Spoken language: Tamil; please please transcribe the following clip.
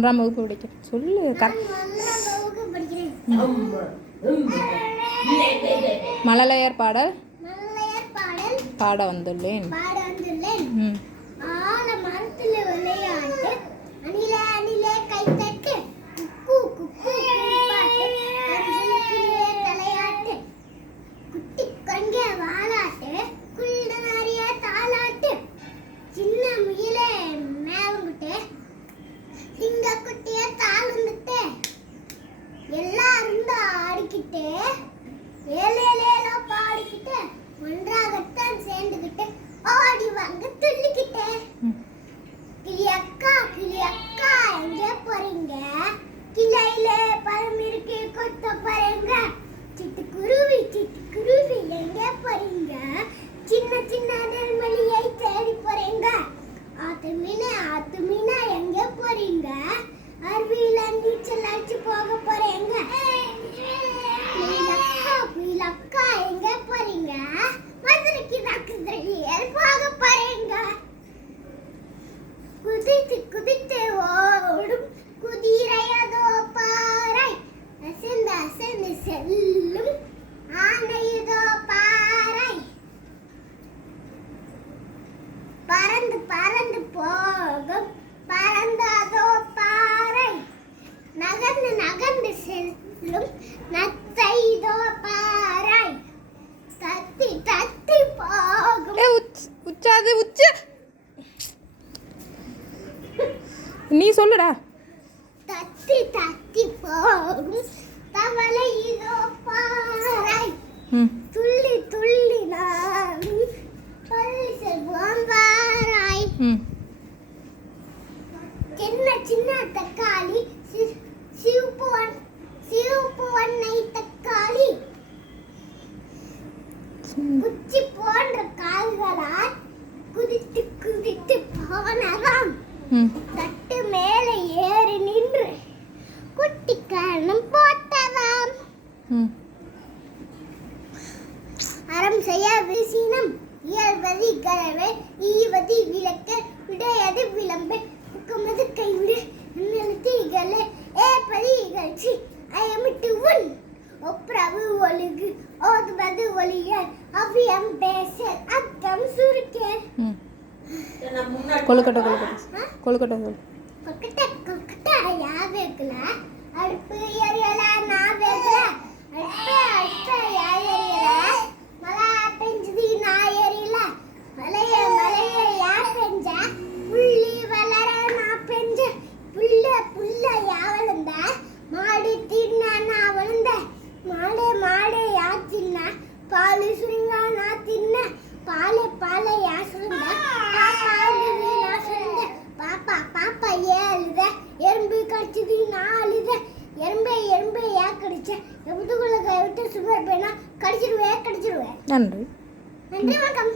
1ஆம் வகுப்பு படிக்கிறேன். சொல்லு. மழலையர் பாடல் பாட வந்துள்ளேன். எல்லாரும் ஆடிக்கிட்டு ஏலேலேலோ பாடிக்கிட்டு ஒன்றாகத்தான் சேர்ந்துக்கிட்டு ஆடி வாங்க துள்ளிக்கிட்டு. கிளி அக்கா எங்கே போறீங்க? கிளையில பழம் இருக்கு கொத்த போறீங்க. சிட்டுக்குருவி எங்கே போறீங்க? சின்ன சின்ன நெல்மணியை தேடி போறீங்க. ஆத்து மீனா எங்கே போறீங்க? அருவியில நீச்சல் அடிச்சு போக போறீங்க. அக்கா எங்க போறீங்க? மதுரைக்கு போக போறீங்க. குதித்து ஓடும் குதிரையதோ பாறை, அசைந்து செல்லும் ஆனையதோ பாறை, பறந்து போகும் பறந்ததோ பாறை, நகர்ந்து செல்லும் நத்தைதோ பாறை, தத்தி போகும். உச்சாது உச்ச நீ சொல்லுடா. தத்தி போகும் தவளை இதோ பாறை, துள்ளி நானும் பள்ளி செல்வோம் வாராய். சின்ன தக்காளி சிவப்பு வண்ணை தக்காளி, குச்சி போன்ற கால்களால் குதித்து போனதாம். தட்டு மேலே ஏறி நின்று குட்டி கரணம் போட்டதாம். அறம் செய்ய விசினம் இயல்வது கரவே ஈவது விளக்க விடையது விளம்பு முக்கமது கைவிடு நிலத்திகளே ஏற்பது இகழ்ச்சி அயமிட்டு உன் ஒப்ரவு ஒழுகு ஓதுவது ஒளியல் அவ்வியம் பேசல் அக்கம் சுருக்கேன். கொழுக்கட்டை யாவேக்கல அடுப்பு எரியல நாவேக்கல அடுப்பு எரியல மழை பெஞ்சது நான் எரியல மலைய யா பெஞ்ச புள்ளி வளர நான் பெஞ்ச புள்ள யா வளர்ந்த மாடு தின்ன நான் வளர்ந்த மாடு யா தின்ன பால் சுருங்க நான் தின்ன பாலை யா சுருங்க பாப்பா ஏழுத எறும்பு கடிச்சது நான் அழுத எறும்பை யா கடிச்ச எமுதுகுள்ள கை விட்டு சுவர் பேனா கடிச்சிருவேன். நன்றி வணக்கம்.